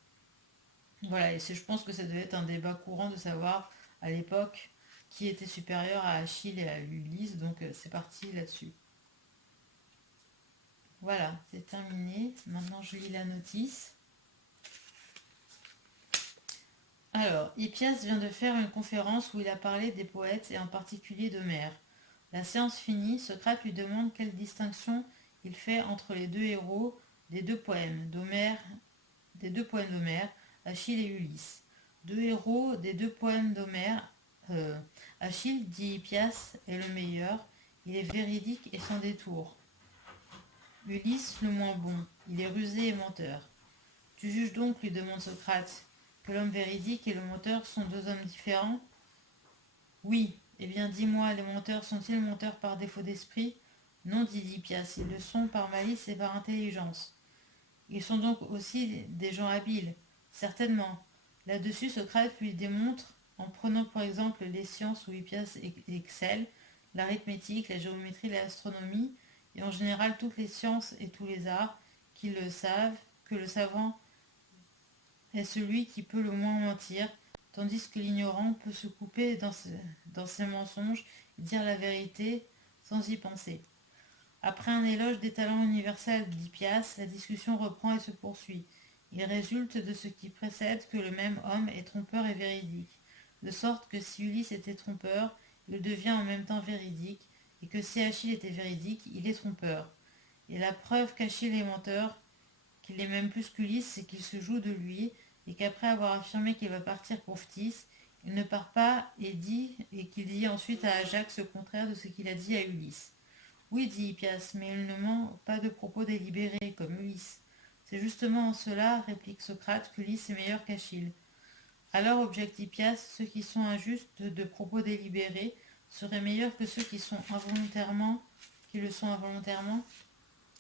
Voilà, et je pense que ça devait être un débat courant de savoir à l'époque qui était supérieur à Achille et à Ulysse, donc c'est parti là-dessus. Voilà, c'est terminé. Maintenant je lis la notice. Alors, Hippias vient de faire une conférence où il a parlé des poètes et en particulier d'Homère. La séance finie, Socrate lui demande quelle distinction il fait entre les deux héros des deux poèmes d'Homère, Achille et Ulysse. Deux héros des deux poèmes d'Homère. Achille, dit Hippias, est le meilleur, il est véridique et sans détour. Ulysse, le moins bon, il est rusé et menteur. Tu juges donc, lui demande Socrate, que l'homme véridique et le menteur sont deux hommes différents? Oui. Eh bien, dis-moi, les menteurs sont-ils menteurs par défaut d'esprit? Non, dit Hippias, ils le sont par malice et par intelligence. Ils sont donc aussi des gens habiles, certainement. Là-dessus, Socrate lui démontre, en prenant pour exemple les sciences où Hippias excelle, l'arithmétique, la géométrie, l'astronomie, et en général toutes les sciences et tous les arts, qu'ils le savent, que le savant est celui qui peut le moins mentir, tandis que l'ignorant peut se couper dans ses mensonges et dire la vérité sans y penser. Après un éloge des talents universels d'Hippias, la discussion reprend et se poursuit. Il résulte de ce qui précède que le même homme est trompeur et véridique, de sorte que si Ulysse était trompeur, il devient en même temps véridique, et que si Achille était véridique, il est trompeur. Et la preuve qu'Achille est menteur, qu'il est même plus qu'Ulysse, c'est qu'il se joue de lui, et qu'après avoir affirmé qu'il va partir pour Phthis, il ne part pas et qu'il dit ensuite à Ajax le contraire de ce qu'il a dit à Ulysse. Oui, dit Hippias, mais il ne ment pas de propos délibérés, comme Ulysse. C'est justement en cela, réplique Socrate, qu'Ulysse est meilleur qu'Achille. Alors, objecte Hippias, ceux qui sont injustes de propos délibérés seraient meilleurs que ceux qui le sont involontairement.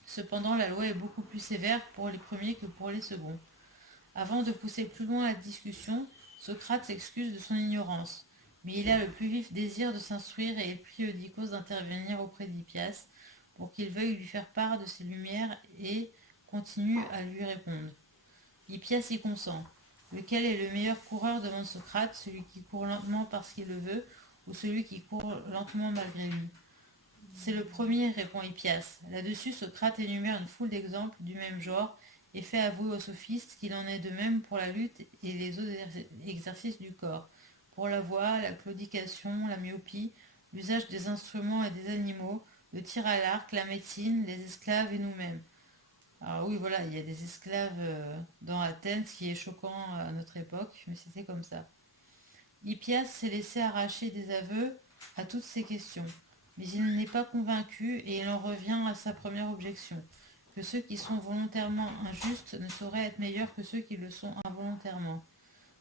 Cependant, la loi est beaucoup plus sévère pour les premiers que pour les seconds. Avant de pousser plus loin la discussion, Socrate s'excuse de son ignorance, mais il a le plus vif désir de s'instruire et il prie Eudicos d'intervenir auprès d'Hippias pour qu'il veuille lui faire part de ses lumières et continue à lui répondre. Hippias y consent. Lequel est le meilleur coureur demande Socrate, celui qui court lentement parce qu'il le veut ou celui qui court lentement malgré lui? C'est le premier, répond Hippias. Là-dessus, Socrate énumère une foule d'exemples du même genre et fait avouer aux sophistes qu'il en est de même pour la lutte et les autres exercices du corps, pour la voix, la claudication, la myopie, l'usage des instruments et des animaux, le tir à l'arc, la médecine, les esclaves et nous-mêmes. Alors oui, voilà, il y a des esclaves dans Athènes, ce qui est choquant à notre époque, mais c'était comme ça. Hippias s'est laissé arracher des aveux à toutes ces questions, mais il n'est pas convaincu et il en revient à sa première objection, que ceux qui sont volontairement injustes ne sauraient être meilleurs que ceux qui le sont involontairement.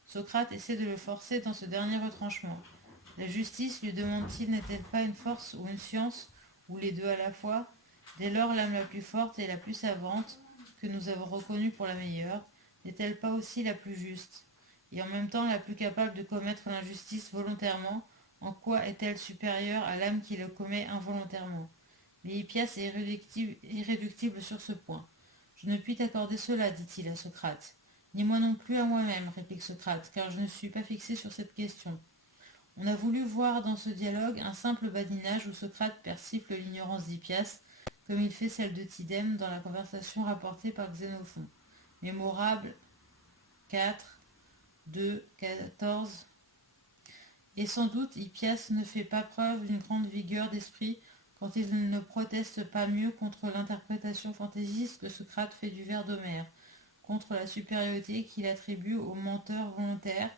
Socrate essaie de le forcer dans ce dernier retranchement. La justice, lui demande-t-il, n'est-elle pas une force ou une science, ou les deux à la fois? Dès lors, l'âme la plus forte et la plus savante, que nous avons reconnue pour la meilleure, n'est-elle pas aussi la plus juste, et en même temps la plus capable de commettre l'injustice volontairement? En quoi est-elle supérieure à l'âme qui le commet involontairement? Mais Hippias est irréductible sur ce point. Je ne puis t'accorder cela, dit-il à Socrate. Ni moi non plus à moi-même, réplique Socrate, car je ne suis pas fixé sur cette question. On a voulu voir dans ce dialogue un simple badinage où Socrate persifle l'ignorance d'Hippias, comme il fait celle de Tidème dans la conversation rapportée par Xénophon. Mémorable 4, 2, 14. Et sans doute Hippias ne fait pas preuve d'une grande vigueur d'esprit quand il ne proteste pas mieux contre l'interprétation fantaisiste que Socrate fait du vers d'Homère, contre la supériorité qu'il attribue au menteur volontaire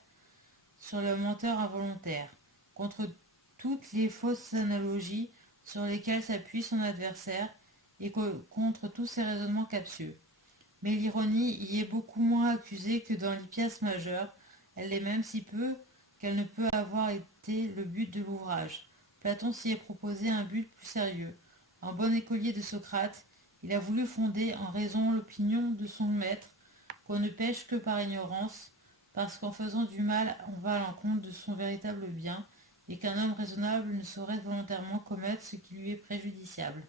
sur le menteur involontaire, contre toutes les fausses analogies sur lesquelles s'appuie son adversaire et contre tous ses raisonnements captieux. Mais l'ironie y est beaucoup moins accusée que dans l'Hippias majeur, elle l'est même si peu qu'elle ne peut avoir été le but de l'ouvrage. Platon s'y est proposé un but plus sérieux. Un bon écolier de Socrate, il a voulu fonder en raison l'opinion de son maître qu'on ne pêche que par ignorance, parce qu'en faisant du mal on va à l'encontre de son véritable bien, et qu'un homme raisonnable ne saurait volontairement commettre ce qui lui est préjudiciable.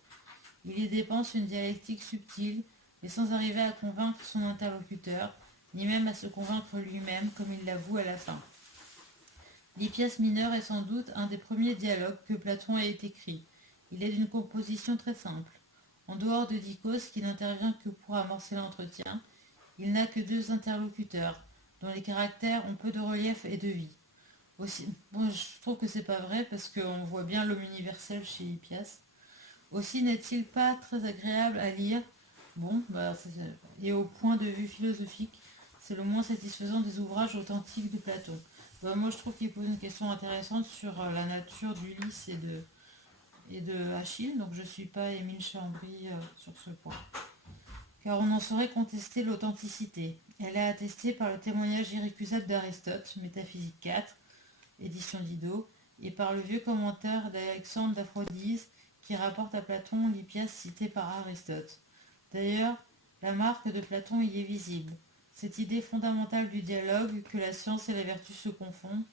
Il y dépense une dialectique subtile, et sans arriver à convaincre son interlocuteur, ni même à se convaincre lui-même, comme il l'avoue à la fin. L'Hippias mineur est sans doute un des premiers dialogues que Platon ait écrit. Il est d'une composition très simple. En dehors de Dicos, qui n'intervient que pour amorcer l'entretien, il n'a que deux interlocuteurs, dont les caractères ont peu de relief et de vie. Aussi, bon, je trouve que c'est pas vrai parce qu'on voit bien l'homme universel chez Hippias. Aussi n'est-il pas très agréable à lire. Bon, et au point de vue philosophique, c'est le moins satisfaisant des ouvrages authentiques de Platon. Moi, je trouve qu'il pose une question intéressante sur la nature d'Ulysse et de Achille, donc je ne suis pas Émile Chambry sur ce point. Car on en saurait contester l'authenticité. Elle est attestée par le témoignage irrécusable d'Aristote, Métaphysique 4, édition Didot, et par le vieux commentaire d'Alexandre d'Aphrodise qui rapporte à Platon l'Hippias cité par Aristote. D'ailleurs, La marque de Platon y est visible. Cette idée fondamentale du dialogue, que la science et la vertu se confondent,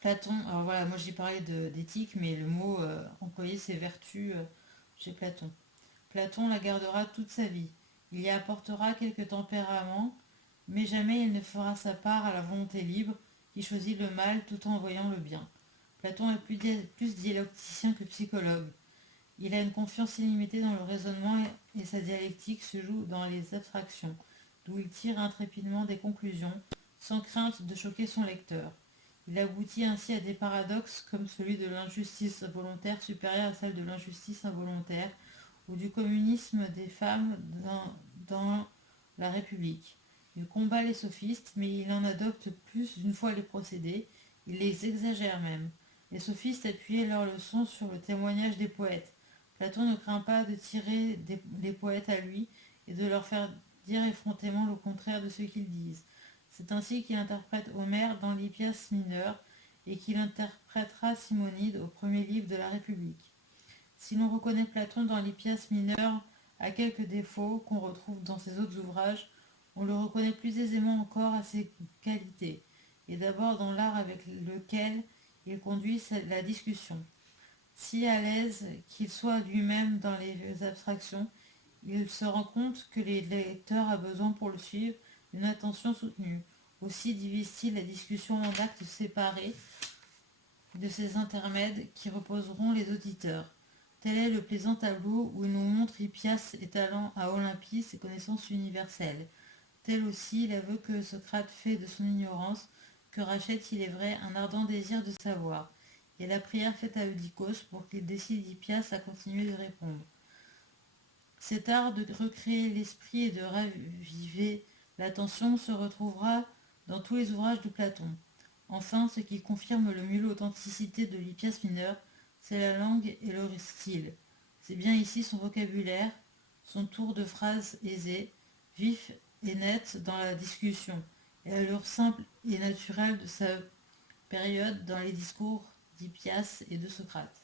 Platon, alors voilà, moi j'ai parlé d'éthique, mais le mot employé c'est vertu chez Platon. Platon la gardera toute sa vie. Il y apportera quelques tempéraments, mais jamais il ne fera sa part à la volonté libre qui choisit le mal tout en voyant le bien. Platon est plus dialecticien que psychologue. Il a une confiance illimitée dans le raisonnement et sa dialectique se joue dans les abstractions, d'où il tire intrépidement des conclusions, sans crainte de choquer son lecteur. Il aboutit ainsi à des paradoxes comme celui de l'injustice volontaire supérieure à celle de l'injustice involontaire, ou du communisme des femmes dans la République. Il combat les sophistes, mais il en adopte plus d'une fois les procédés, il les exagère même. Les sophistes appuyaient leurs leçons sur le témoignage des poètes. Platon ne craint pas de tirer les poètes à lui et de leur faire dire effrontément le contraire de ce qu'ils disent. C'est ainsi qu'il interprète Homère dans l'Hippias mineur et qu'il interprétera Simonide au premier livre de la République. Si l'on reconnaît Platon dans l'Hippias mineur à quelques défauts qu'on retrouve dans ses autres ouvrages, on le reconnaît plus aisément encore à ses qualités, et d'abord dans l'art avec lequel il conduit la discussion. Si à l'aise qu'il soit lui-même dans les abstractions, il se rend compte que le lecteur a besoin pour le suivre d'une attention soutenue. Aussi divise-t-il la discussion en actes séparés de ces intermèdes qui reposeront les auditeurs. Tel est le plaisant tableau où il nous montre Hippias étalant à Olympie ses connaissances universelles. Tel aussi l'aveu que Socrate fait de son ignorance, que rachète, il est vrai, un ardent désir de savoir, et la prière faite à Eudicos pour qu'il décide Hippias à continuer de répondre. Cet art de recréer l'esprit et de raviver l'attention se retrouvera dans tous les ouvrages de Platon. Enfin, ce qui confirme le mieux l'authenticité de l'Hippias mineur, c'est la langue et le style. C'est bien ici son vocabulaire, son tour de phrase aisé, vif et net dans la discussion, et l'allure simple et naturelle de sa période dans les discours d'Hippias et de Socrate.